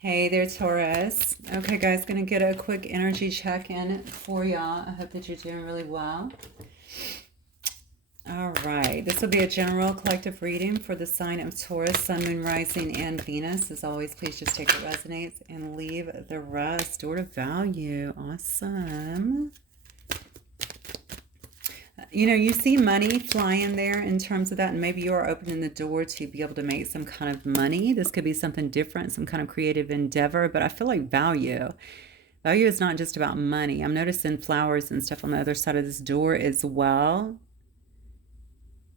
Hey there, Taurus. Okay, guys, gonna get a quick energy check-in for y'all. I hope that you're doing really well. All right, this will be a general collective reading for the sign of Taurus, Sun, Moon, Rising, and Venus. As always, please just take what resonates and leave the rest. Door to value. Awesome. You see money flying there in terms of that, and maybe you're opening the door to be able to make some kind of money. This could be something different, some kind of creative endeavor, but I feel like value. Value is not just about money. I'm noticing flowers and stuff on the other side of this door as well.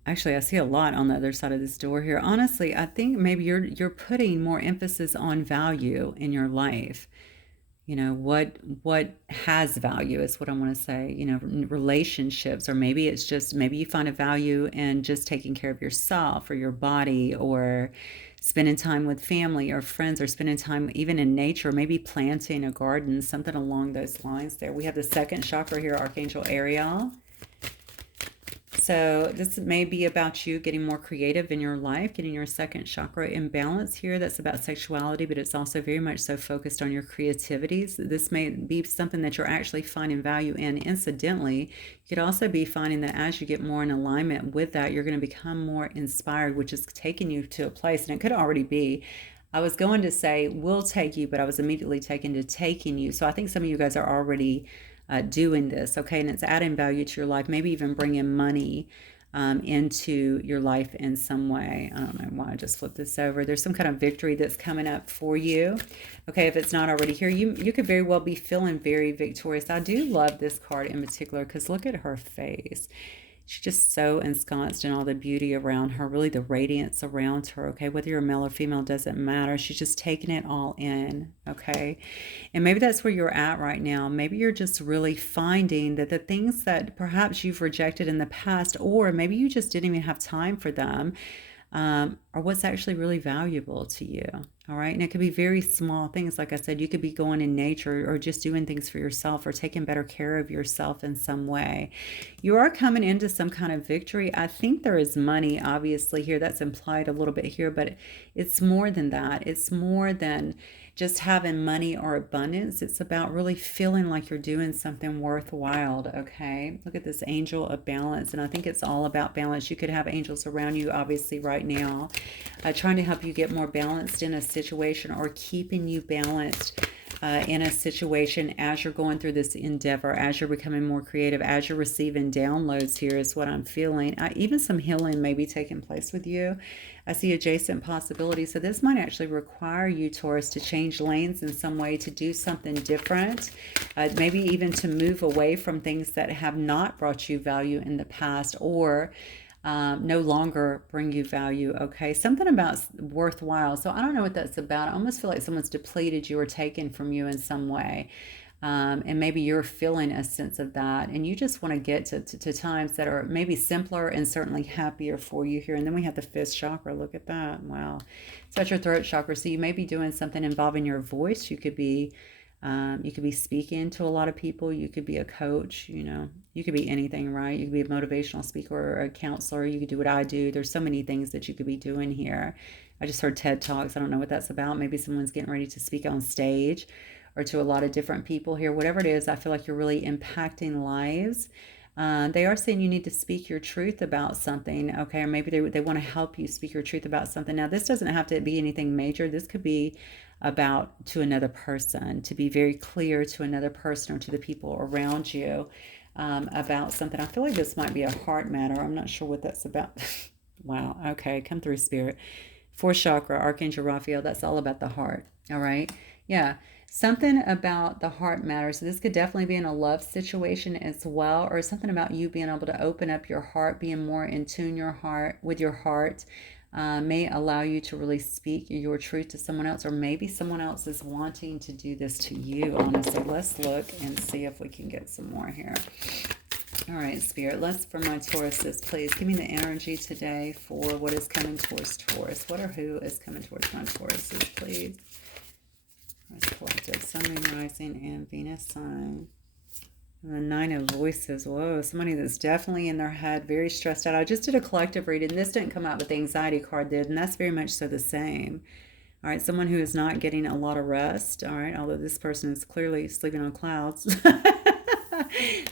Actually, I see a lot on the other side of this door here. Honestly, I think maybe you're putting more emphasis on value in your life. What has value is what I want to say. Relationships, or maybe it's just maybe you find a value in just taking care of yourself or your body, or spending time with family or friends, or spending time even in nature, maybe planting a garden, something along those lines there. We have the second chakra here, Archangel Ariel. So this may be about you getting more creative in your life, getting your second chakra in balance here. That's about sexuality, but it's also very much so focused on your creativities. This may be something that you're actually finding value in. Incidentally, you could also be finding that as you get more in alignment with that, you're going to become more inspired, which is taking you to a place, and it could already be. I was going to say will take you, but I was immediately taken to taking you. So I think some of you guys are already doing this, okay? And it's adding value to your life, maybe even bringing money into your life in some way. I don't know why I just flipped this over. There's some kind of victory that's coming up for you. Okay, if it's not already here, you could very well be feeling very victorious. I do love this card in particular because look at her face. She's just so ensconced in all the beauty around her, really the radiance around her, okay? Whether you're male or female doesn't matter. She's just taking it all in, okay? And maybe that's where you're at right now. Maybe you're just really finding that the things that perhaps you've rejected in the past, or maybe you just didn't even have time for them, are what's actually really valuable to you. All right. And it could be very small things. Like I said, you could be going in nature or just doing things for yourself or taking better care of yourself in some way. You are coming into some kind of victory. I think there is money, obviously, here. That's implied a little bit here, but it's more than that. It's more than just having money or abundance. It's about really feeling like you're doing something worthwhile, okay? Look at this angel of balance, and I think it's all about balance. You could have angels around you, obviously, right now, trying to help you get more balanced in a situation, or keeping you balanced in a situation as you're going through this endeavor, as you're becoming more creative, as you're receiving downloads here is what I'm feeling. Even some healing may be taking place with you. I see adjacent possibilities. So this might actually require you, Taurus, to change lanes in some way, to do something different, maybe even to move away from things that have not brought you value in the past, or no longer bring you value, okay? Something about worthwhile. So I don't know what that's about. I almost feel like someone's depleted you or taken from you in some way. And maybe you're feeling a sense of that, and you just want to get to times that are maybe simpler and certainly happier for you here. And then we have the fifth chakra. Look at that. Wow. So that's your throat chakra. So you may be doing something involving your voice. You could be speaking to a lot of people. You could be a coach, you could be anything, right? You could be a motivational speaker or a counselor. You could do what I do. There's so many things that you could be doing here. I just heard TED Talks. I don't know what that's about. Maybe someone's getting ready to speak on stage, or to a lot of different people here. Whatever it is, I feel like you're really impacting lives. They are saying you need to speak your truth about something, okay? Or maybe they want to help you speak your truth about something. Now, this doesn't have to be anything major. This could be about to another person, to be very clear to another person or to the people around you about something. I feel like this might be a heart matter. I'm not sure what that's about. Wow. Okay. Come through, Spirit. Fourth chakra, Archangel Raphael. That's all about the heart. All right. Yeah. Something about the heart matters. So this could definitely be in a love situation as well, or something about you being able to open up your heart, being more in tune your heart with your heart. May allow you to really speak your truth to someone else, or maybe someone else is wanting to do this to you, honestly. Let's look and see if we can get some more here. All right, Spirit, let's, for my Tauruses, please give me the energy today for what is coming towards Taurus. What or who is coming towards my Tauruses, please? Collective, Sun, Moon, Rising, and Venus sign. And the Nine of Voices. Whoa, somebody that's definitely in their head, very stressed out. I just did a collective reading. This didn't come out, but the anxiety card did, and that's very much so the same. All right, someone who is not getting a lot of rest. All right, although this person is clearly sleeping on clouds.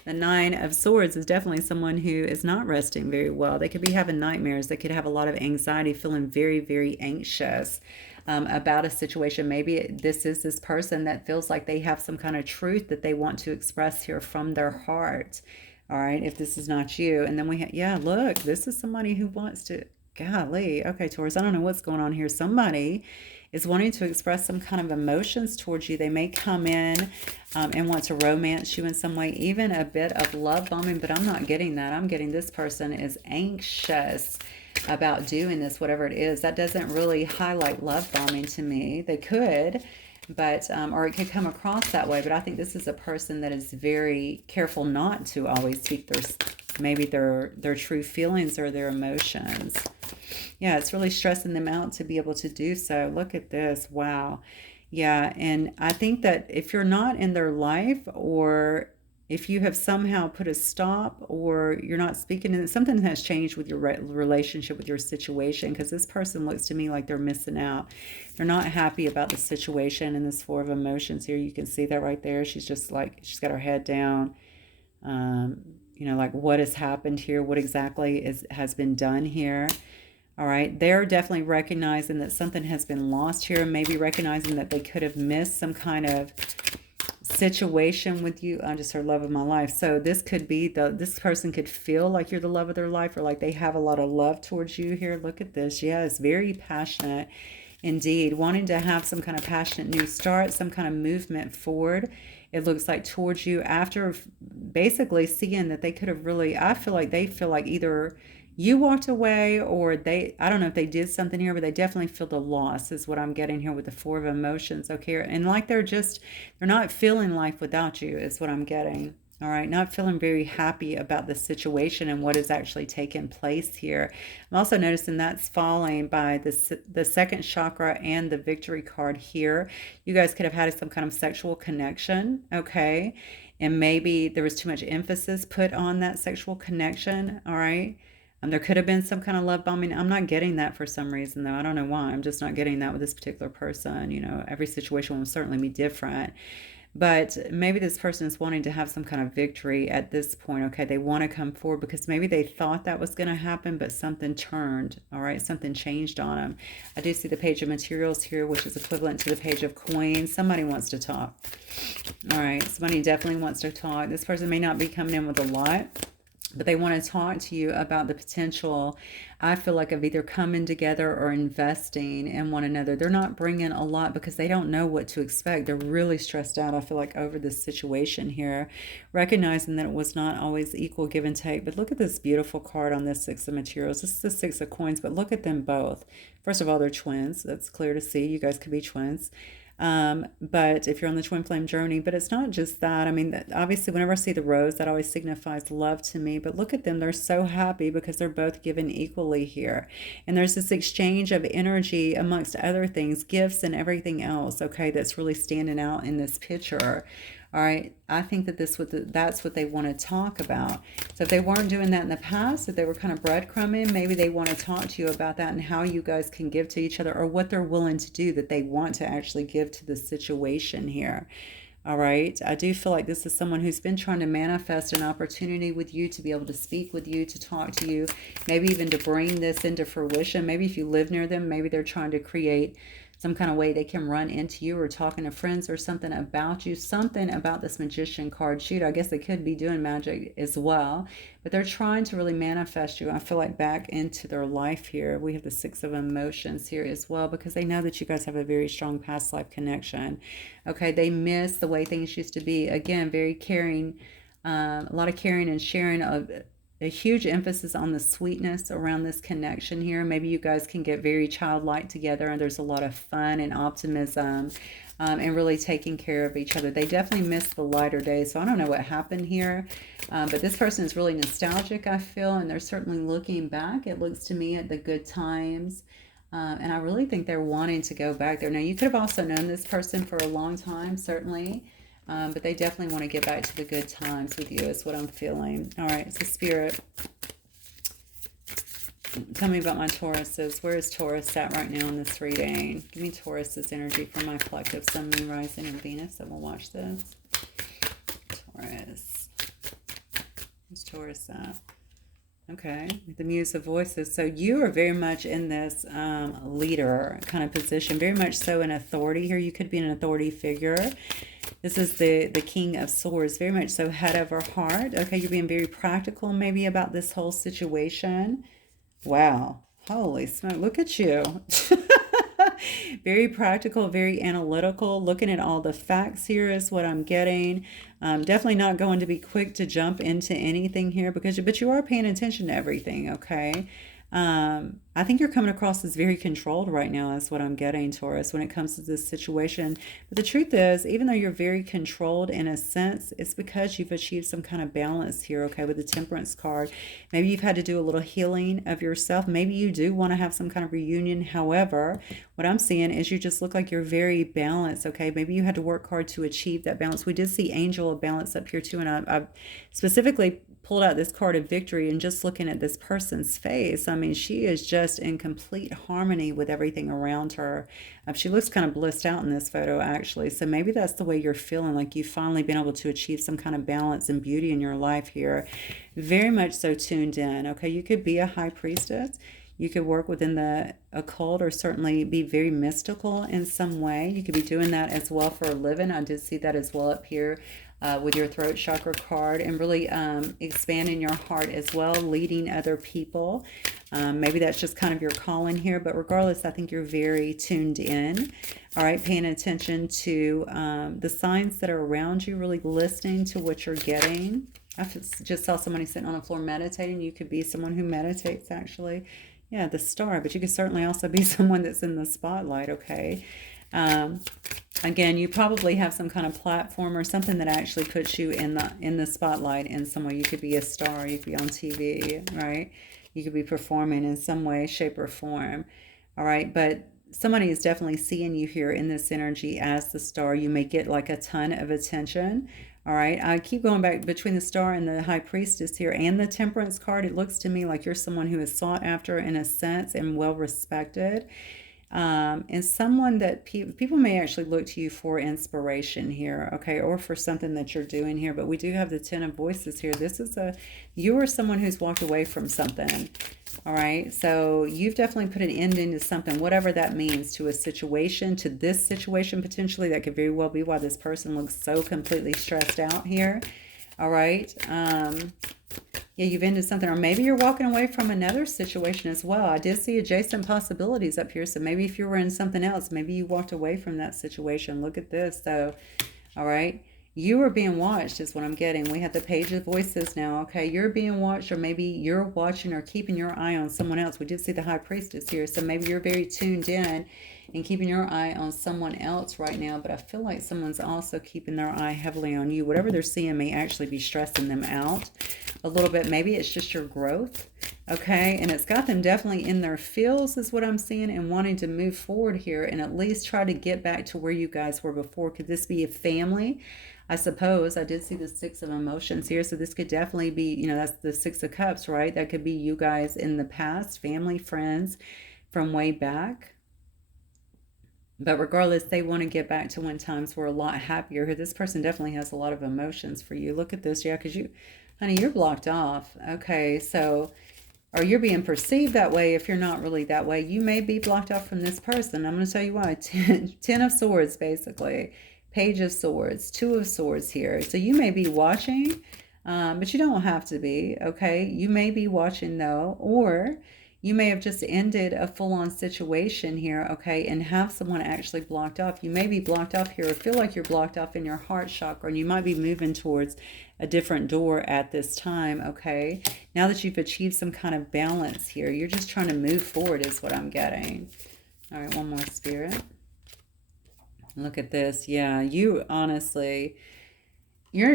The Nine of Swords is definitely someone who is not resting very well. They could be having nightmares. They could have a lot of anxiety, feeling very, very anxious about a situation. Maybe this is this person that feels like they have some kind of truth that they want to express here from their heart. All right, if this is not you. And then we have, yeah, look, this is somebody who wants to, golly. Okay, Taurus, I don't know what's going on here. Somebody is wanting to express some kind of emotions towards you. They may come in and want to romance you in some way, even a bit of love bombing, but I'm not getting that. I'm getting this person is anxious about doing this, whatever it is. That doesn't really highlight love bombing to me. They could, but or it could come across that way, but I think this is a person that is very careful not to always speak their true feelings or their emotions. Yeah, it's really stressing them out to be able to do so. Look at this. Wow. Yeah, and I think that if you're not in their life, or if you have somehow put a stop, or you're not speaking, and something has changed with your relationship, with your situation, because this person looks to me like they're missing out. They're not happy about the situation, and this Four of Emotions here, you can see that right there. She's just like, she's got her head down. Like what has happened here? What exactly has been done here? All right, they're definitely recognizing that something has been lost here, maybe recognizing that they could have missed some kind of situation with you. I just heard love of my life. So this could be this person could feel like you're the love of their life, or like they have a lot of love towards you here. Look at this. Yeah, it's very passionate indeed, wanting to have some kind of passionate new start, some kind of movement forward. It looks like towards you after basically seeing that they could have really, I feel like they feel like either you walked away, or I don't know if they did something here, but they definitely feel the loss is what I'm getting here with the Four of Emotions. Okay, and like they're not feeling life without you is what I'm getting. All right, not feeling very happy about the situation and what has actually taken place here. I'm also noticing that's falling by the second chakra and the Victory card here. You guys could have had some kind of sexual connection, okay? And maybe there was too much emphasis put on that sexual connection, all right? There could have been some kind of love bombing. I'm not getting that for some reason, though. I don't know why. I'm just not getting that with this particular person. Every situation will certainly be different. But maybe this person is wanting to have some kind of victory at this point. Okay, they want to come forward because maybe they thought that was going to happen, but something turned. All right, something changed on them. I do see the Page of Materials here, which is equivalent to the Page of Coins. Somebody wants to talk. All right, somebody definitely wants to talk. This person may not be coming in with a lot, but they want to talk to you about the potential, I feel like, of either coming together or investing in one another. They're not bringing a lot because they don't know what to expect. They're really stressed out, I feel like, over this situation here, recognizing that it was not always equal give and take. But look at this beautiful card on this Six of Materials. This is the Six of Coins, but look at them both. First of all, they're twins. That's clear to see. You guys could be twins. But if you're on the twin flame journey, but it's not just that. I mean, obviously, whenever I see the rose, that always signifies love to me. But look at them. They're so happy because they're both given equally here. And there's this exchange of energy amongst other things, gifts and everything else, okay, that's really standing out in this picture. All right, I think that that's what they want to talk about. So if they weren't doing that in the past, if they were kind of breadcrumbing, maybe they want to talk to you about that and how you guys can give to each other, or what they're willing to do that they want to actually give to the situation here. All right, I do feel like this is someone who's been trying to manifest an opportunity with you to be able to speak with you, to talk to you, maybe even to bring this into fruition. Maybe if you live near them, maybe they're trying to create some kind of way they can run into you, or talking to friends or something about you, something about this Magician card. Shoot, I guess they could be doing magic as well, but they're trying to really manifest you, I feel like, back into their life here. We have the Six of Emotions here as well, because they know that you guys have a very strong past life connection. Okay, they miss the way things used to be. Again, very caring, a lot of caring and sharing of a huge emphasis on the sweetness around this connection here. Maybe you guys can get very childlike together, and there's a lot of fun and optimism and really taking care of each other. They definitely miss the lighter days, so I don't know what happened here, but this person is really nostalgic, I feel, and they're certainly looking back, it looks to me, at the good times. And I really think they're wanting to go back there. Now, you could have also known this person for a long time, certainly. But they definitely want to get back to the good times with you, is what I'm feeling. All right, so Spirit, Tell me about my Tauruses. Where is Taurus at right now in this reading? Give me Taurus's energy for my collective Sun, Moon, Rising, and Venus. And we'll watch this. Taurus. Where's Taurus at? Okay, the Muse of Voices. So you are very much in this leader kind of position, very much so in authority here. You could be an authority figure. This is the King of Swords, very much so head over heart. Okay, you're being very practical maybe about this whole situation. Wow, holy smoke, look at you. Very practical, very analytical, looking at all the facts here is what I'm getting. Definitely not going to be quick to jump into anything here but you are paying attention to everything, okay? I think you're coming across as very controlled right now is what I'm getting, Taurus, when it comes to this situation. But the truth is, even though you're very controlled in a sense, it's because you've achieved some kind of balance here, okay, with the Temperance card. Maybe you've had to do a little healing of yourself. Maybe you do want to have some kind of reunion. However, what I'm seeing is you just look like you're very balanced, okay? Maybe you had to work hard to achieve that balance. We did see Angel of Balance up here too, and I've specifically pulled out this card of victory, and just looking at this person's face, I mean, she is just in complete harmony with everything around her. She looks kind of blissed out in this photo, actually. So maybe that's the way you're feeling, like you've finally been able to achieve some kind of balance and beauty in your life here. Very much so tuned in, okay? You could be a high priestess. You could work within the occult or certainly be very mystical in some way. You could be doing that as well for a living. I did see that as well up here. With your throat chakra card, and really expanding your heart as well, leading other people. Maybe that's just kind of your calling here, but regardless, I think you're very tuned in. All right, paying attention to the signs that are around you, really listening to what you're getting. I just saw somebody sitting on the floor meditating. You could be someone who meditates, actually. Yeah, the star, but you could certainly also be someone that's in the spotlight, okay? Again, you probably have some kind of platform or something that actually puts you in the spotlight in some way. You could be a star, you could be on TV, right? You could be performing in some way, shape, or form. All right, but somebody is definitely seeing you here in this energy as the star. You may get like a ton of attention. All right, I keep going back between the star and the high priestess here and the Temperance card. It looks to me like you're someone who is sought after in a sense and well respected. And someone that people may actually look to you for inspiration here, okay, or for something that you're doing here. But we do have the Ten of Voices here. This is you are someone who's walked away from something, all right? So you've definitely put an end into something, whatever that means, to a situation, to this situation potentially. That could very well be why this person looks so completely stressed out here, all right? Yeah, you've ended something, or maybe you're walking away from another situation as well. I did see adjacent possibilities up here, so maybe if you were in something else, maybe you walked away from that situation. Look at this, though. All right, you are being watched is what I'm getting. We have the Page of Voices now, okay? You're being watched, or maybe you're watching or keeping your eye on someone else. We did see the High Priestess here, so maybe you're very tuned in and keeping your eye on someone else right now, but I feel like someone's also keeping their eye heavily on you. Whatever they're seeing may actually be stressing them out a little bit. Maybe it's just your growth, okay? And it's got them definitely in their feels is what I'm seeing, and wanting to move forward here and at least try to get back to where you guys were before. Could this be a family? I suppose I did see the Six of Emotions here, so this could definitely be, you know, that's the Six of Cups, right? That could be you guys in the past, family, friends from way back. But regardless, they want to get back to when times were a lot happier. This person definitely has a lot of emotions for you. Look at this. Yeah, because you, honey, you're blocked off. Okay, so, or you're being perceived that way if you're not really that way. You may be blocked off from this person. I'm going to tell you why. Ten of Swords, basically. Page of Swords. Two of Swords here. So you may be watching, but you don't have to be, okay? You may be watching, though, or you may have just ended a full-on situation here, okay, and have someone actually blocked off. You may be blocked off here or feel like you're blocked off in your heart chakra, and you might be moving towards a different door at this time, okay? Now that you've achieved some kind of balance here, you're just trying to move forward is what I'm getting. All right, one more, Spirit. Look at this. Yeah, you honestly... I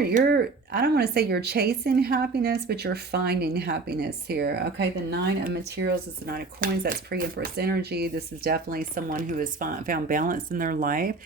don't want to say you're chasing happiness, but you're finding happiness here. Okay, the Nine of Materials is the Nine of Coins. That's pre-Empress energy. This is definitely someone who has found balance in their life.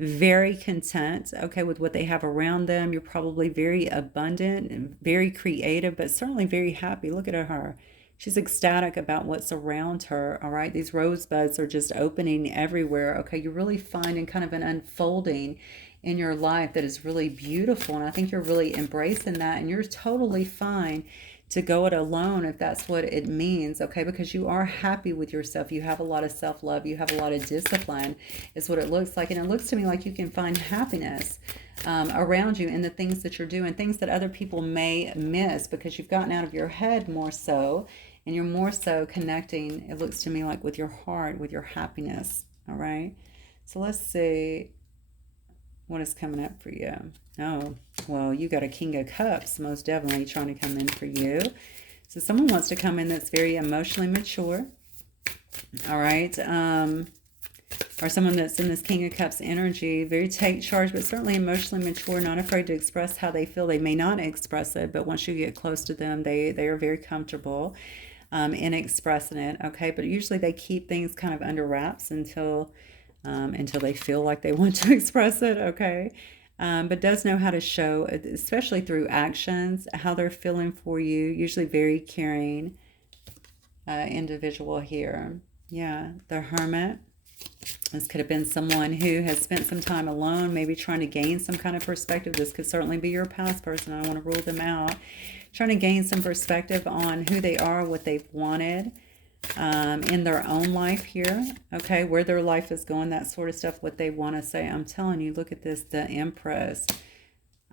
Very content, okay, with what they have around them. You're probably very abundant and very creative, but certainly very happy. Look at her. She's ecstatic about what's around her. All right. These rosebuds are just opening everywhere. Okay. You're really finding kind of an unfolding in your life that is really beautiful. And I think you're really embracing that. And you're totally fine to go it alone if that's what it means. Okay. Because you are happy with yourself. You have a lot of self love. You have a lot of discipline, is what it looks like. And it looks to me like you can find happiness around you in the things that you're doing, things that other people may miss because you've gotten out of your head more so, and you're more so connecting, it looks to me like, with your heart, with your happiness. All right. So let's see what is coming up for you. Oh, well, you got a King of Cups, most definitely trying to come in for you. So someone wants to come in that's very emotionally mature. All right. Or someone that's in this King of Cups energy, very take charge, but certainly emotionally mature, not afraid to express how they feel. They may not express it, but once you get close to them, they are very comfortable in expressing it. Okay, but usually they keep things kind of under wraps until they feel like they want to express it. Okay, but does know how to show, especially through actions, how they're feeling for you. Usually very caring individual here. Yeah, the Hermit. This could have been someone who has spent some time alone, maybe trying to gain some kind of perspective. This could certainly be your past person. I don't want to rule them out. Trying to gain some perspective on who they are, what they've wanted in their own life here. Okay, where their life is going, that sort of stuff, what they want to say. I'm telling you, look at this, the Empress.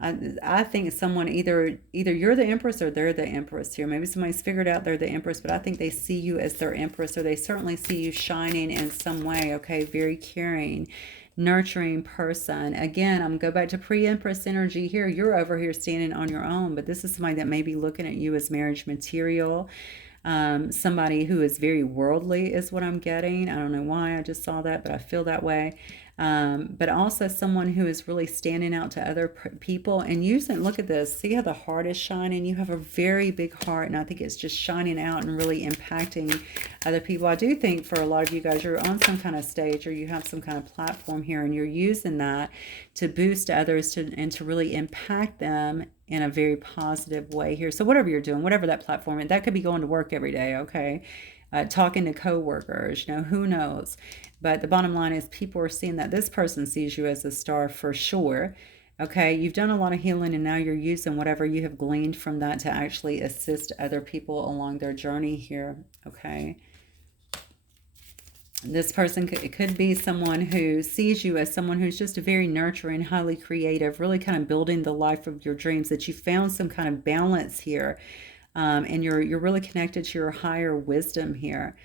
I think someone either you're the Empress or they're the Empress here. Maybe somebody's figured out they're the Empress, but I think they see you as their Empress, or they certainly see you shining in some way. Okay, very caring, nurturing person. Again, I'm going to go back to pre-Empress energy here. You're over here standing on your own, but this is somebody that may be looking at you as marriage material. Somebody who is very worldly is what I'm getting. I don't know why I just saw that, but I feel that way. But also someone who is really standing out to other people and using, look at this, see how the heart is shining? You have a very big heart, and I think it's just shining out and really impacting other people. I do think for a lot of you guys, you're on some kind of stage, or you have some kind of platform here, and you're using that to boost others and to really impact them in a very positive way here. So whatever you're doing, whatever that platform is, that could be going to work every day, okay? Talking to coworkers, who knows? But the bottom line is people are seeing that this person sees you as a star for sure. Okay, you've done a lot of healing, and now you're using whatever you have gleaned from that to actually assist other people along their journey here. Okay. This person could be someone who sees you as someone who's just very nurturing, highly creative, really kind of building the life of your dreams, that you found some kind of balance here. And you're really connected to your higher wisdom here.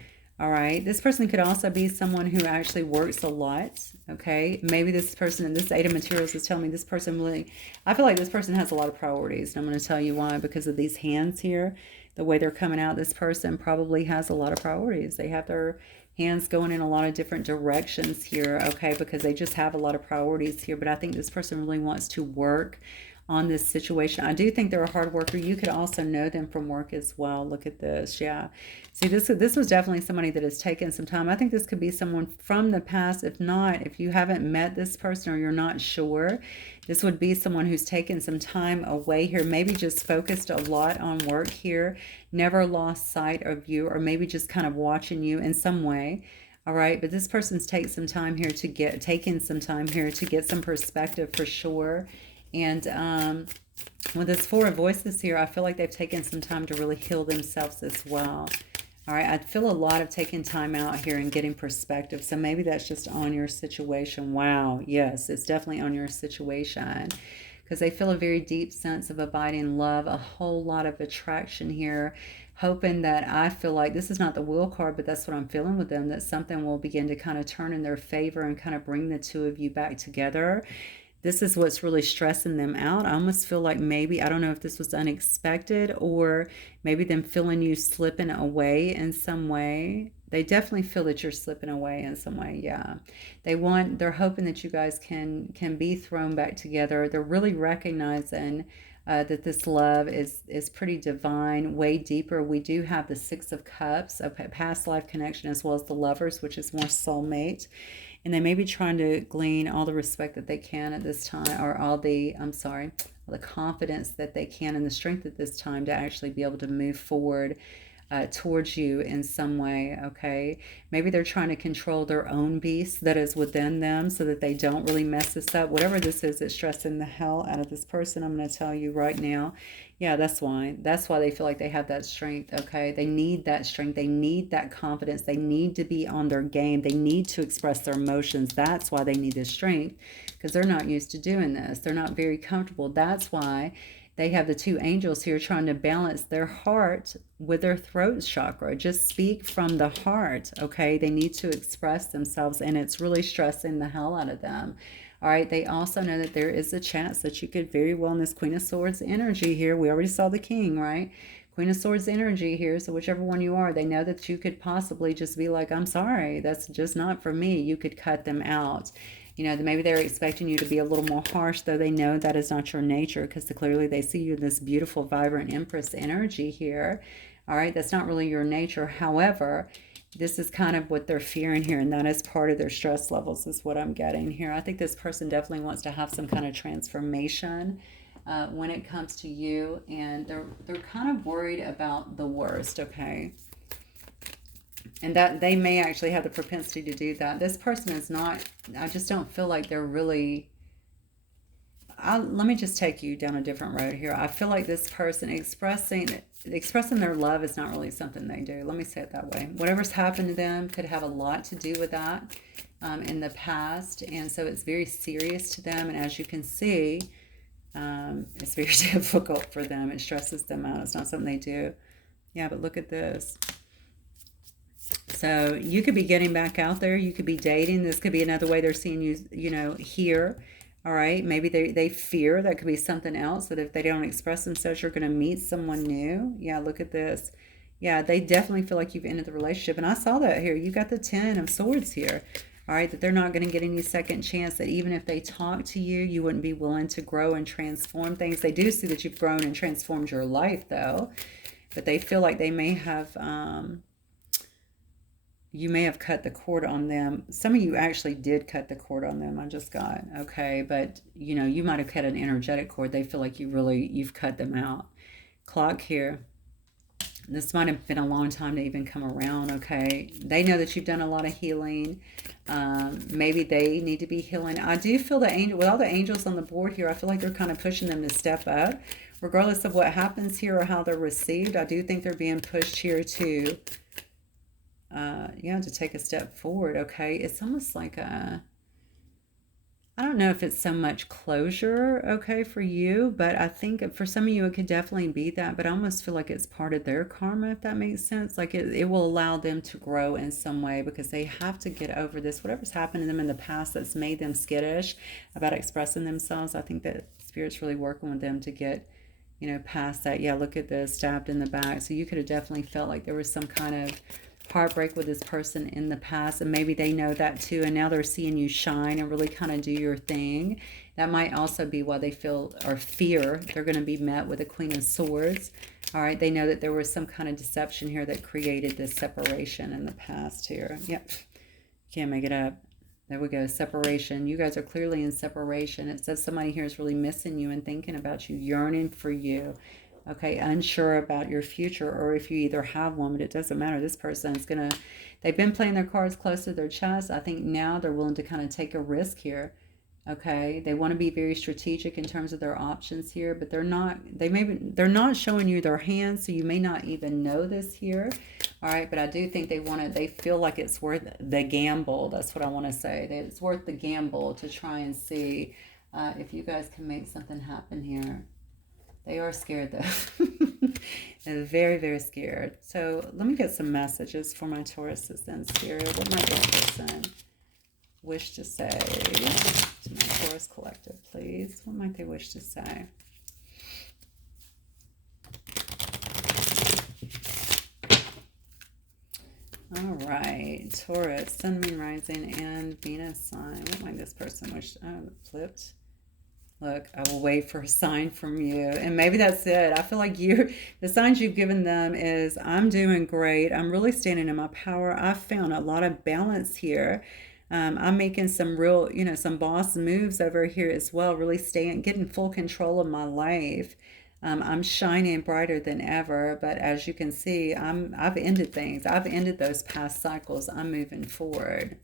All right. This person could also be someone who actually works a lot. Okay. Maybe this person, and this Eight of Materials is telling me this person really, I feel like this person has a lot of priorities. And I'm going to tell you why, because of these hands here, the way they're coming out. This person probably has a lot of priorities. They have their hands going in a lot of different directions here. Okay. Because they just have a lot of priorities here. But I think this person really wants to work on this situation. I do think they're a hard worker. You could also know them from work as well. Look at this. Yeah. See, this was definitely somebody that has taken some time. I think this could be someone from the past. If not, if you haven't met this person or you're not sure, this would be someone who's taken some time away here, maybe just focused a lot on work here, never lost sight of you, or maybe just kind of watching you in some way. All right, but this person's taken some time here to get some perspective for sure. And with this Four of Voices here, I feel like they've taken some time to really heal themselves as well. All right, I feel a lot of taking time out here and getting perspective. So maybe that's just on your situation. Wow, yes, it's definitely on your situation. Because they feel a very deep sense of abiding love, a whole lot of attraction here. Hoping that, I feel like this is not the Wheel card, but that's what I'm feeling with them, that something will begin to kind of turn in their favor and kind of bring the two of you back together. This is what's really stressing them out. I almost feel like maybe, I don't know if this was unexpected, or maybe them feeling you slipping away in some way. They definitely feel that you're slipping away in some way. Yeah. They're hoping that you guys can be thrown back together. They're really recognizing that this love is pretty divine, way deeper. We do have the Six of Cups, a past life connection, as well as the Lovers, which is more soulmate. And they may be trying to glean all the respect that they can at this time, or all the confidence that they can and the strength at this time to actually be able to move forward towards you in some way, okay? Maybe they're trying to control their own beast that is within them so that they don't really mess this up. Whatever this is that's stressing the hell out of this person, I'm going to tell you right now. Yeah, that's why. That's why they feel like they have that strength, okay? They need that strength. They need that confidence. They need to be on their game. They need to express their emotions. That's why they need this strength, because they're not used to doing this. They're not very comfortable. That's why they have the two angels here trying to balance their heart with their throat chakra. Just speak from the heart, okay? They need to express themselves, and it's really stressing the hell out of them. All right, they also know that there is a chance that you could very well, in this Queen of Swords energy here, we already saw the King, right? Queen of Swords energy here, so whichever one you are, they know that you could possibly just be like, I'm sorry, that's just not for me. You could cut them out. You know, maybe they're expecting you to be a little more harsh, though they know that is not your nature, because clearly they see you in this beautiful, vibrant Empress energy here. All right, that's not really your nature. However, this is kind of what they're fearing here, and that is part of their stress levels, is what I'm getting here. I think this person definitely wants to have some kind of transformation when it comes to you, and they're kind of worried about the worst, okay? And that they may actually have the propensity to do that. This person is not, I just don't feel like they're really, let me just take you down a different road here. I feel like this person expressing their love is not really something they do. Let me say it that way. Whatever's happened to them could have a lot to do with that in the past. And so it's very serious to them. And as you can see, it's very difficult for them. It stresses them out. It's not something they do. Yeah, but look at this. So you could be getting back out there. You could be dating. This could be another way they're seeing you, you know, here. All right. Maybe they fear that could be something else, that if they don't express themselves, you're going to meet someone new. Yeah, look at this. Yeah, they definitely feel like you've ended the relationship. And I saw that here. You got the 10 of Swords here. All right, that they're not going to get any second chance, that even if they talk to you, you wouldn't be willing to grow and transform things. They do see that you've grown and transformed your life, though. But they feel like they may have... you may have cut the cord on them. Some of you actually did cut the cord on them, I just got, okay? But, you know, you might have cut an energetic cord. They feel like you've cut them out. Clock here. This might have been a long time to even come around, okay? They know that you've done a lot of healing. Maybe they need to be healing. I do feel the angel, with all the angels on the board here, I feel like they're kind of pushing them to step up. Regardless of what happens here or how they're received, I do think they're being pushed here to... to take a step forward, okay? It's almost like I don't know if it's so much closure, okay, for you, but I think for some of you it could definitely be that, but I almost feel like it's part of their karma, if that makes sense. Like it will allow them to grow in some way, because they have to get over this, whatever's happened to them in the past that's made them skittish about expressing themselves. I think that Spirit's really working with them to get, you know, past that. Yeah, look at this, stabbed in the back. So you could have definitely felt like there was some kind of heartbreak with this person in the past, and maybe they know that too, and now they're seeing you shine and really kind of do your thing. That might also be why they feel or fear they're going to be met with a Queen of Swords. All right, they know that there was some kind of deception here that created this separation in the past here. Yep, can't make it up. There we go, separation. You guys are clearly in separation. It says somebody here is really missing you and thinking about you, yearning for you. Okay, unsure about your future, or if you either have one, but it doesn't matter. This person is going to, they've been playing their cards close to their chest. I think now they're willing to kind of take a risk here. Okay, they want to be very strategic in terms of their options here, but they're not showing you their hands, so you may not even know this here. All right, but I do think they feel like it's worth the gamble. That's what I want to say. It's worth the gamble to try and see if you guys can make something happen here. They are scared, though. They're very, very scared. So let me get some messages for my Tauruses then, Spirit. What might this person wish to say to my Taurus collective, please? What might they wish to say? All right. Taurus, Sun, Moon, Rising, and Venus sign. What might this person wish? Oh, it flipped. Look, I will wait for a sign from you. And maybe that's it. I feel like the signs you've given them is, I'm doing great. I'm really standing in my power. I've found a lot of balance here. I'm making some real, some boss moves over here as well, really getting full control of my life. I'm shining brighter than ever, but as you can see, I've ended things. I've ended those past cycles. I'm moving forward.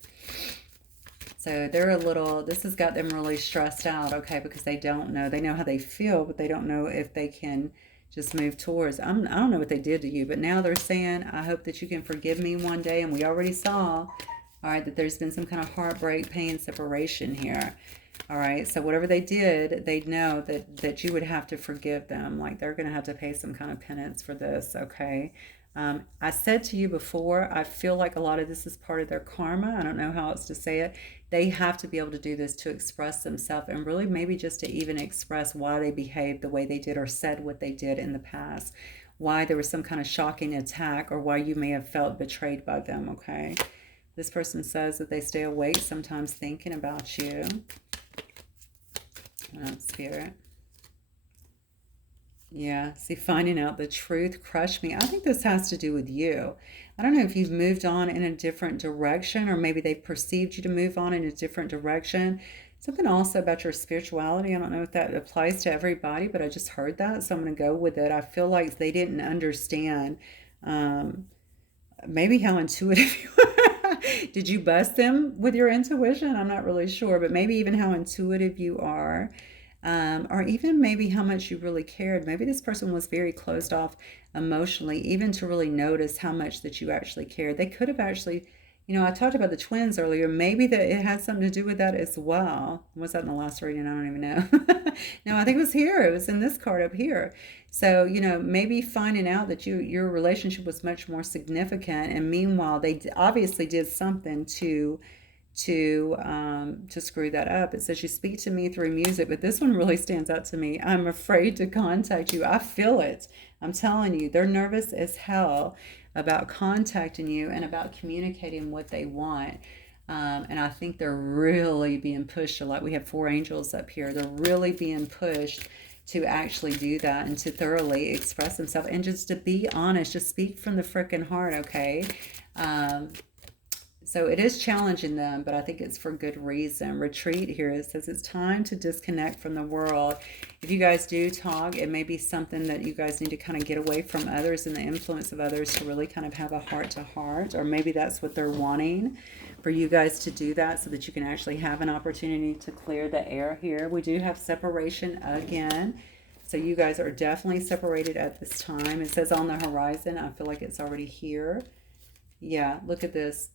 So they're a little, this has got them really stressed out, okay, because they don't know. They know how they feel, but they don't know if they can just move towards. I don't know what they did to you, but now they're saying, I hope that you can forgive me one day. And we already saw, all right, that there's been some kind of heartbreak, pain, separation here. All right, so whatever they did, they know that you would have to forgive them. Like they're going to have to pay some kind of penance for this, okay? I said to you before, I feel like a lot of this is part of their karma. I don't know how else to say it. They have to be able to do this to express themselves and really maybe just to even express why they behaved the way they did or said what they did in the past. Why there was some kind of shocking attack or why you may have felt betrayed by them, okay? This person says that they stay awake sometimes thinking about you. Spirit. Yeah, see, finding out the truth crushed me. I think this has to do with you. I don't know if you've moved on in a different direction or maybe they've perceived you to move on in a different direction. Something also about your spirituality. I don't know if that applies to everybody, but I just heard that, so I'm going to go with it. I feel like they didn't understand um, maybe how intuitive you are. Did you bust them with your intuition? I'm not really sure, but maybe even how intuitive you are, or even maybe how much you really cared. Maybe this person was very closed off emotionally, even to really notice how much that you actually cared. They could have actually, I talked about the twins earlier. Maybe that it had something to do with that as well. Was that in the last reading? I don't even know. No, I think it was here. It was in this card up here. So, maybe finding out that your relationship was much more significant, and meanwhile, they obviously did something to screw that up. It says you speak to me through music, but this one really stands out to me. I'm afraid to contact you. I feel it. I'm telling you, they're nervous as hell about contacting you and about communicating what they want. And I think they're really being pushed. Like we have four angels up here. They're really being pushed to actually do that and to thoroughly express themselves and just to be honest. Just speak from the freaking heart, okay? So it is challenging them, but I think it's for good reason. Retreat here, it says it's time to disconnect from the world. If you guys do talk, it may be something that you guys need to kind of get away from others and the influence of others to really kind of have a heart-to-heart, or maybe that's what they're wanting for you guys to do that so that you can actually have an opportunity to clear the air here. We do have separation again. So you guys are definitely separated at this time. It says on the horizon. I feel like it's already here. Yeah, look at this.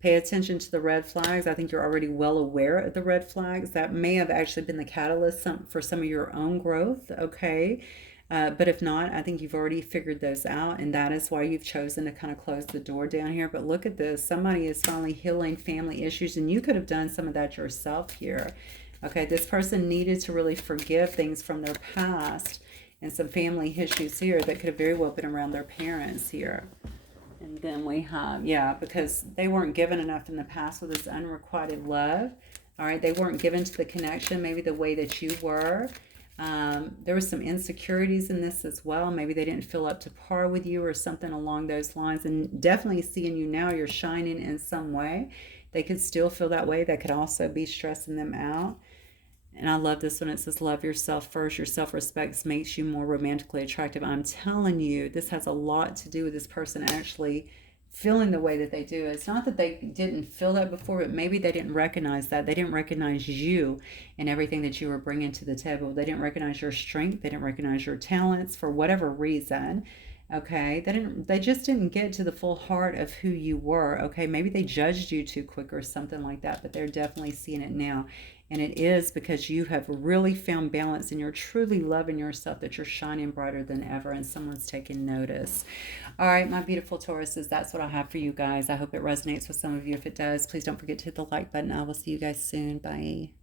Pay attention to the red flags. I think you're already well aware of the red flags. That may have actually been the catalyst for some of your own growth, okay? But if not, I think you've already figured those out, and that is why you've chosen to kind of close the door down here. But look at this. Somebody is finally healing family issues, and you could have done some of that yourself here. Okay, this person needed to really forgive things from their past and some family issues here that could have very well been around their parents here. And then we have, yeah, because they weren't given enough in the past with this unrequited love. All right, they weren't given to the connection maybe the way that you were. There was some insecurities in this as well. Maybe they didn't feel up to par with you or something along those lines. And definitely seeing you now, you're shining in some way. They could still feel that way. That could also be stressing them out. And I love this one. It says, love yourself first. Your self-respect makes you more romantically attractive. I'm telling you, this has a lot to do with this person actually feeling the way that they do. It's not that they didn't feel that before, but maybe they didn't recognize that. They didn't recognize you and everything that you were bringing to the table. They didn't recognize your strength. They didn't recognize your talents for whatever reason. Okay, they just didn't get to the full heart of who you were. Okay, maybe they judged you too quick or something like that, but they're definitely seeing it now. And it is because you have really found balance and you're truly loving yourself that you're shining brighter than ever and someone's taking notice. All right, my beautiful Tauruses, that's what I have for you guys. I hope it resonates with some of you. If it does, please don't forget to hit the like button. I will see you guys soon. Bye.